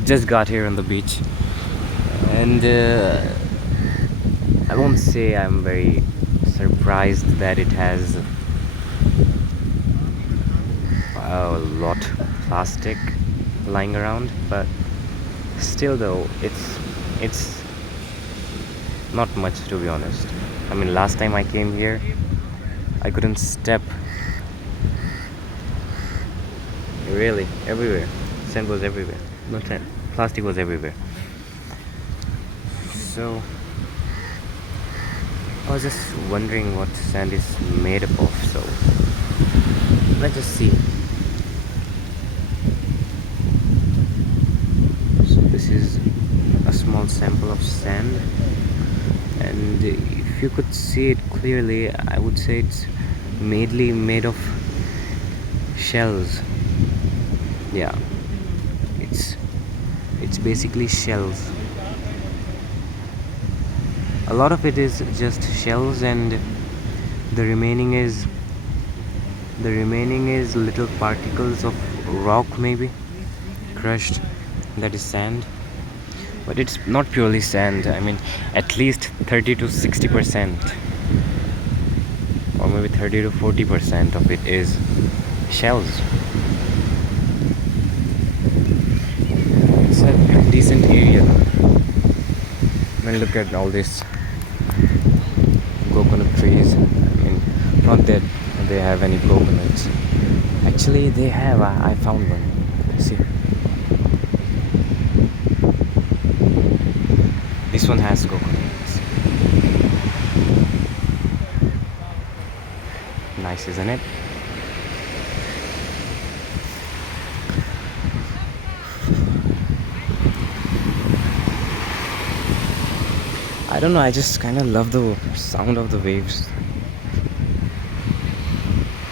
Just got here on the beach, and I won't say I'm very surprised that it has a lot of plastic lying around, but still, though, it's not much, to be honest. I mean, last time I came here, I couldn't step. Really, everywhere. Sand was everywhere. Not sand. Plastic was everywhere. So I was just wondering what sand is made up of. So let's just see. So this is a small sample of sand, and if you could see it clearly, I would say it's mainly made of shells. Yeah, it's basically shells. A lot of it is just shells, and the remaining is little particles of rock, maybe crushed. That is sand, but it's not purely sand. I mean, at least 30 to 60%, or maybe 30 to 40% of it is shells. It's a decent area. I mean, look at all this coconut trees. I mean, not that they have any coconuts. Actually, they have. I found one. See, this one has coconuts. Nice, isn't it? I don't know, I just kind of love the sound of the waves.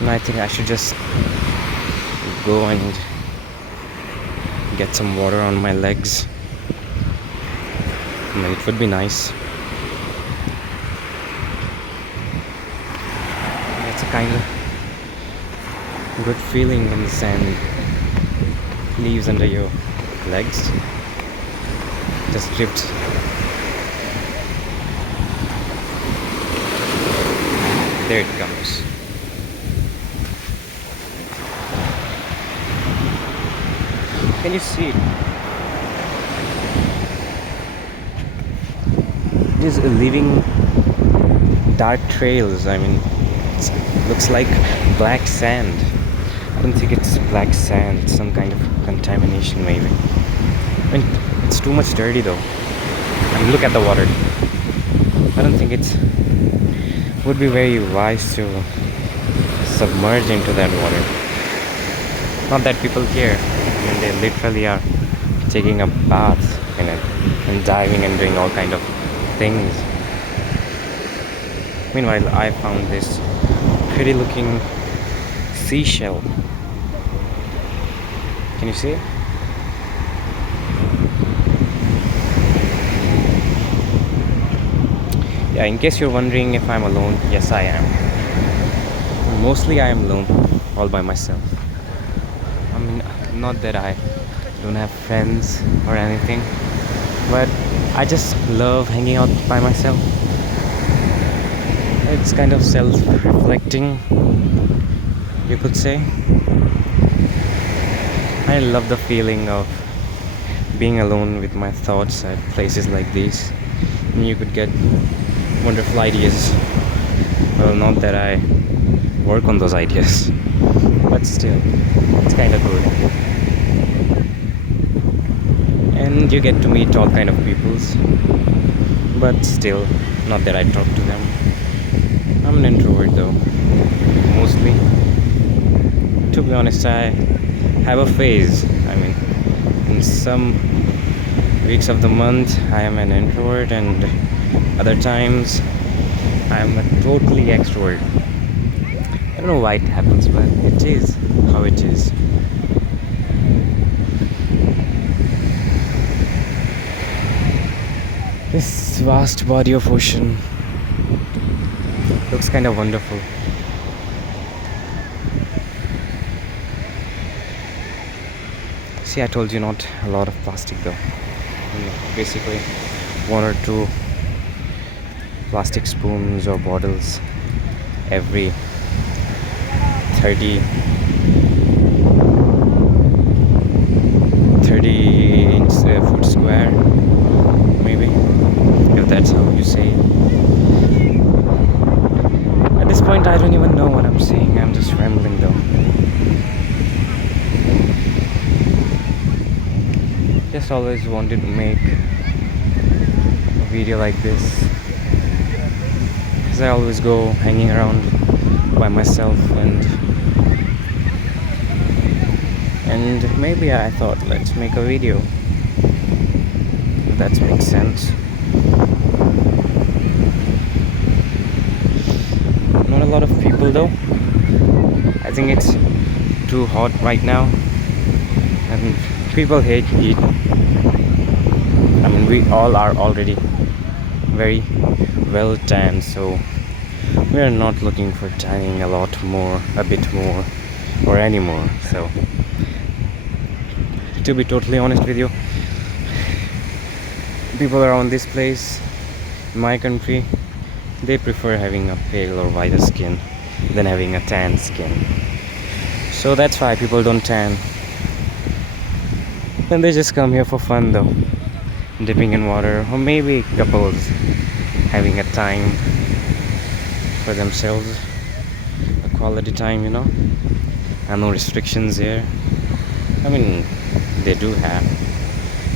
And I think I should just go and get some water on my legs. I mean, it would be nice. It's a kind of good feeling when the sand leaves under your legs. Just drifts. There it comes. Can you see it? It is leaving dark trails. I mean, it looks like black sand. I don't think it's black sand. It's some kind of contamination, maybe. I mean, it's too much dirty, though. I mean, look at the water. I don't think it would be very wise to submerge into that water. Not that people care. I mean, they literally are taking a bath in it and diving and doing all kind of things. Meanwhile, I found this pretty looking seashell. Can you see it? Yeah, in case you're wondering if I'm alone, yes, I am. Mostly I am alone, all by myself. I mean, not that I don't have friends or anything, but I just love hanging out by myself. It's kind of self-reflecting, you could say. I love the feeling of being alone with my thoughts at places like these. And you could get wonderful ideas. Well, not that I work on those ideas, but still, it's kind of good. And you get to meet all kind of peoples, but still, not that I talk to them. I'm an introvert, though, mostly. To be honest, I have a phase. I mean, in some weeks of the month, I am an introvert, and other times I'm a totally extrovert. I don't know why it happens, but it is how it is. This vast body of ocean looks kind of wonderful. See, I told you not a lot of plastic though. Basically, one or two plastic spoons or bottles every 30 inch foot square, maybe, if that's how you say it. At this point I don't even know what I'm saying. I'm just rambling though. Just always wanted to make a video like this, because I always go hanging around by myself, and maybe I thought, let's make a video. If that makes sense. Not a lot of people though. I think it's too hot right now, and people hate heat. I mean, we all are already very well tanned, so we are not looking for tanning a lot more, a bit more, or any more. So, to be totally honest with you, people around this place, in my country, they prefer having a pale or whiter skin than having a tan skin. So that's why people don't tan. And they just come here for fun though, dipping in water, or maybe couples having a time for themselves, a quality time, and no restrictions here. I mean, they do have,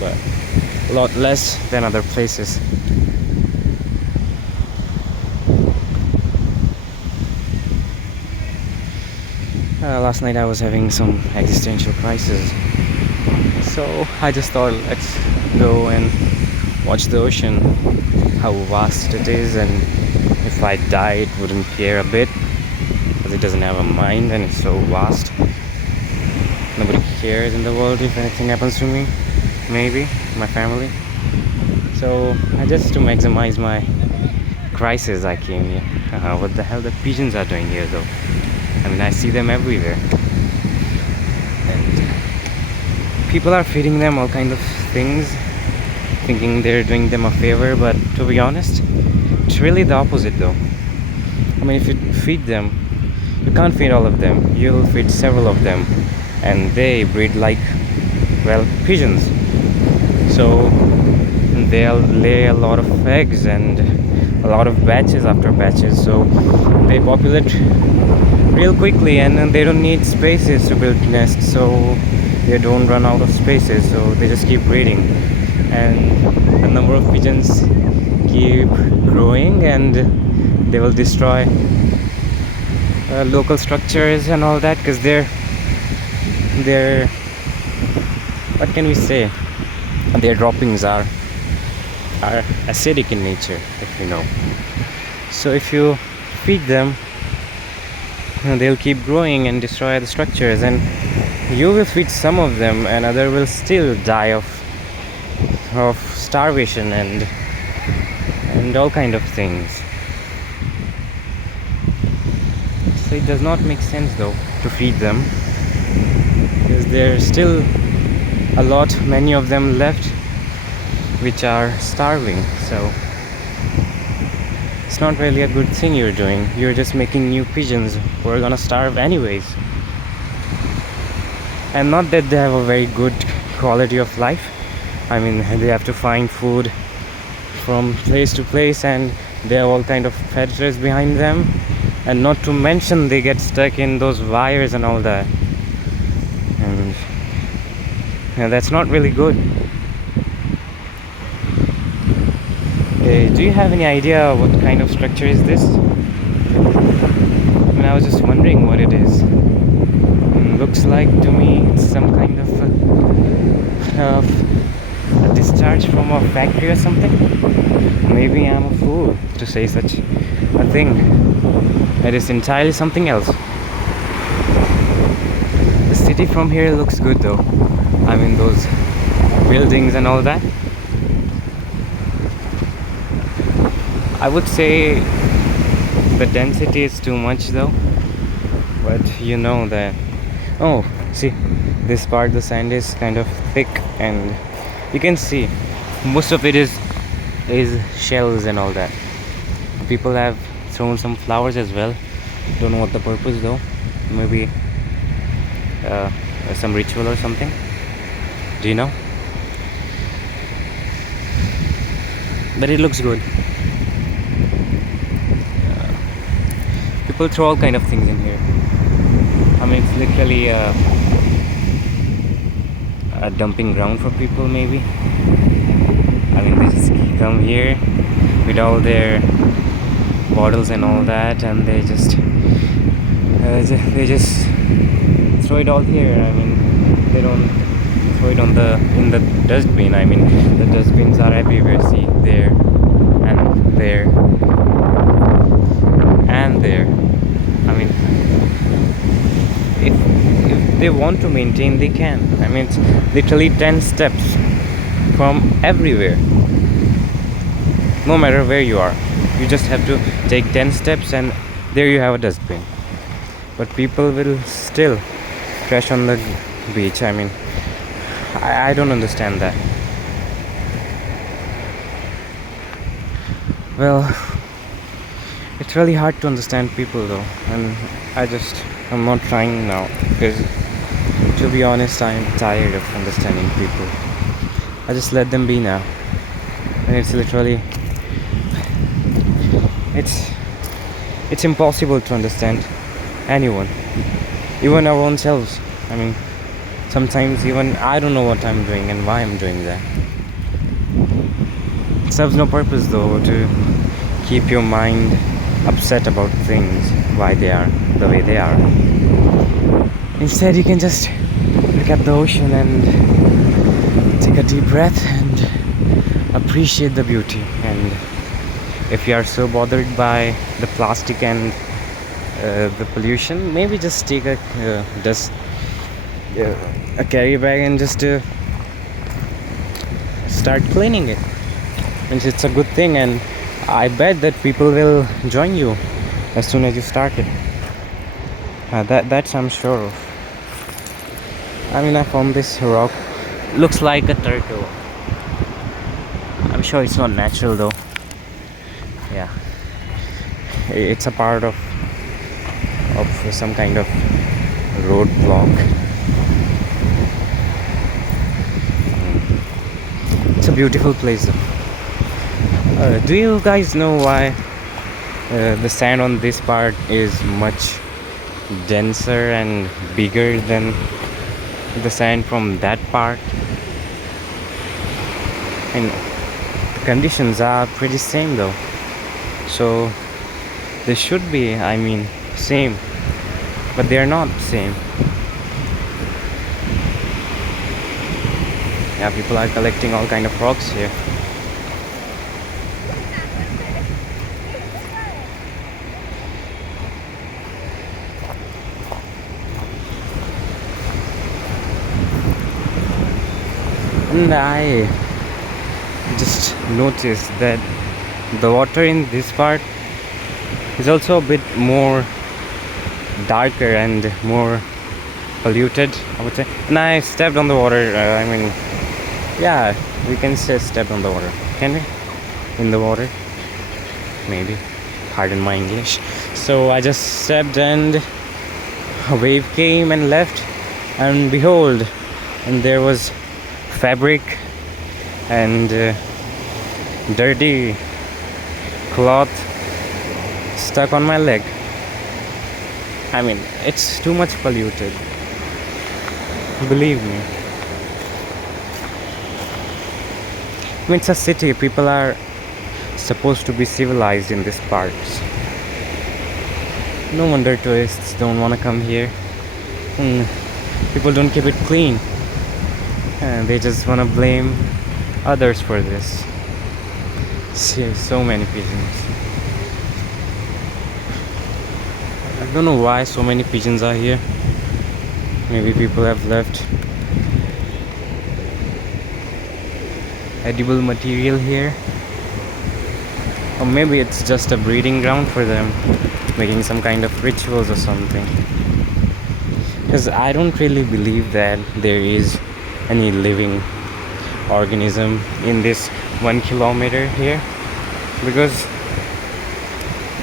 but a lot less than other places. Last night I was having some existential crisis, so I just thought, let's go and watch the ocean, how vast it is, and if I die it wouldn't care a bit, because it doesn't have a mind and it's so vast. Nobody cares in the world if anything happens to me, maybe my family. So just to maximize my crisis I came here. What the hell the pigeons are doing here though? I mean, I see them everywhere, and people are feeding them all kind of things, thinking they're doing them a favor, but to be honest, it's really the opposite though. I mean, if you feed them, you can't feed all of them, you'll feed several of them, and they breed like, well, pigeons. So they'll lay a lot of eggs and a lot of batches after batches, so they populate real quickly, and they don't need spaces to build nests, so they don't run out of spaces, so they just keep breeding, and the number of pigeons keep growing, and they will destroy local structures and all that, because they're what can we say, their droppings are acidic in nature, if you know. So if you feed them, they'll keep growing and destroy the structures, and you will feed some of them and other will still die of starvation and all kind of things. So it does not make sense though to feed them, because there's still many of them left which are starving. So it's not really a good thing you're doing. You're just making new pigeons who are gonna starve anyways. And not that they have a very good quality of life. I mean, they have to find food from place to place, and they have all kind of predators behind them, and not to mention they get stuck in those wires and all that, and that's not really good. Do you have any idea what kind of structure is this? I mean, I was just wondering what it is. Looks like to me it's some kind of a discharge from a factory or something. Maybe I'm a fool to say such a thing. It is entirely something else. The city from here looks good though. I mean, those buildings and all that. I would say the density is too much though, but you know that. Oh, See, this part the sand is kind of thick, and you can see most of it is shells and all that. People have thrown some flowers as well. Don't know what the purpose though. Maybe uh, some ritual or something. Do you know? But it looks good. People throw all kind of things in here. I mean, it's literally a dumping ground for people, maybe. I mean, they just come here with all their bottles and all that, and they just throw it all here. I mean, they don't throw it in the dustbin. I mean, the dustbins are everywhere. See, there and there and there. I mean, if they want to maintain, they can. I mean, it's literally 10 steps from everywhere. No matter where you are, you just have to take 10 steps and there you have a dustbin. But people will still trash on the beach. I mean, I don't understand that. Well, it's really hard to understand people though, and I'm not trying now, because to be honest, I'm tired of understanding people. I just let them be now, and it's literally it's impossible to understand anyone, even our own selves. I mean, sometimes even I don't know what I'm doing and why I'm doing that. It serves no purpose though to keep your mind upset about things, why they are the way they are. Instead, you can just look at the ocean and take a deep breath and appreciate the beauty. And if you are so bothered by the plastic and the pollution, maybe just take a carry bag and just start cleaning it. And it's a good thing, and I bet that people will join you as soon as you start it. That's I'm sure of. I mean, I found this rock. Looks like a turtle. I'm sure it's not natural though. Yeah, it's a part of some kind of roadblock. It's a beautiful place though. Do you guys know why the sand on this part is much denser and bigger than the sand from that part? And the conditions are pretty same though, so they should be, I mean, same, but they are not same. Yeah, people are collecting all kind of rocks here. And I just noticed that the water in this part is also a bit more darker and more polluted, I would say. And I stepped on the water. I mean, yeah, we can say stepped on the water. Can we? In the water? Maybe. Pardon my English. So I just stepped and a wave came and left, and behold, and there was fabric and dirty cloth stuck on my leg. I mean, it's too much polluted, believe me. I mean, it's a city. People are supposed to be civilized in these parts. No wonder tourists don't want to come here. People don't keep it clean, and they just want to blame others for this. See, so many pigeons. I don't know why so many pigeons are here. Maybe people have left edible material here, or maybe it's just a breeding ground for them, making some kind of rituals or something. because I don't really believe that there is any living organism in this 1 kilometer here, because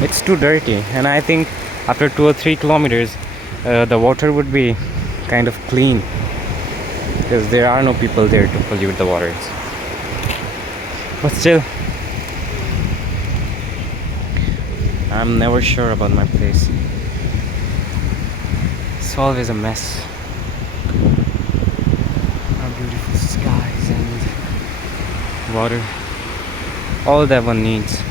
it's too dirty, and I think after 2 or 3 kilometers the water would be kind of clean, because there are no people there to pollute the waters. But still, I'm never sure about my place. It's always a mess. Our beautiful skies and water, all that one needs.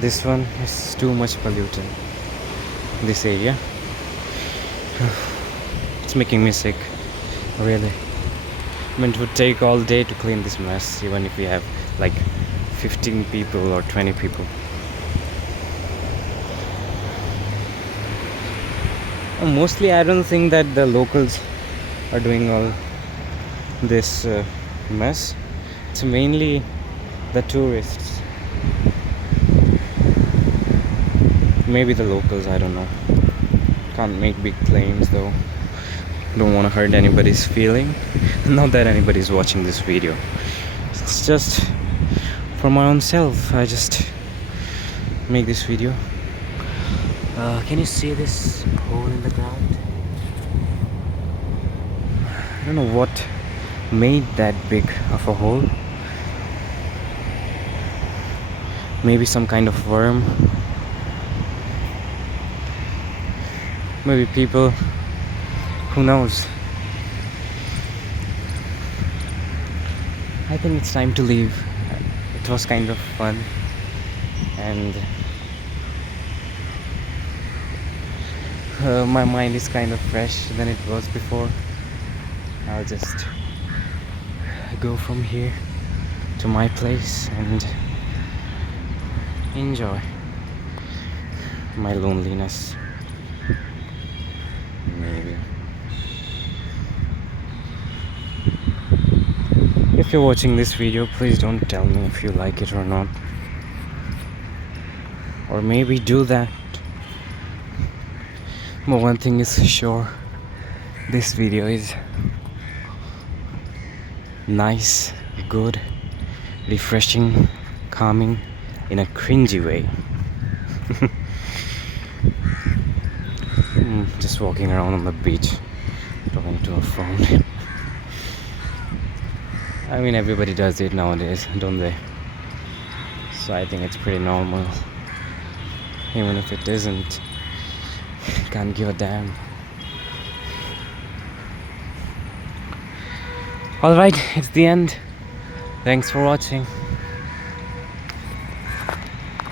This one is too much polluted, this area. It's making me sick, really. I mean, it would take all day to clean this mess, even if we have like 15 people or 20 people. Mostly I don't think that the locals are doing all this mess. It's mainly the tourists. Maybe the locals, I don't know. Can't make big claims though. Don't want to hurt anybody's feeling. Not that anybody's watching this video. It's just for my own self. I just make this video. Can you see this hole in the ground? I don't know what made that big of a hole. Maybe some kind of worm. Maybe people, who knows. I think it's time to leave. It was kind of fun, and my mind is kind of fresh than it was before. I'll just go from here to my place and enjoy my loneliness. Maybe. If you're watching this video, please don't tell me if you like it or not. Or maybe do that. But one thing is sure, this video is nice, good, refreshing, calming in a cringy way. Just walking around on the beach, talking to a phone. I mean, everybody does it nowadays, don't they? So I think it's pretty normal. Even if it isn't, can't give a damn. Alright, it's the end. Thanks for watching.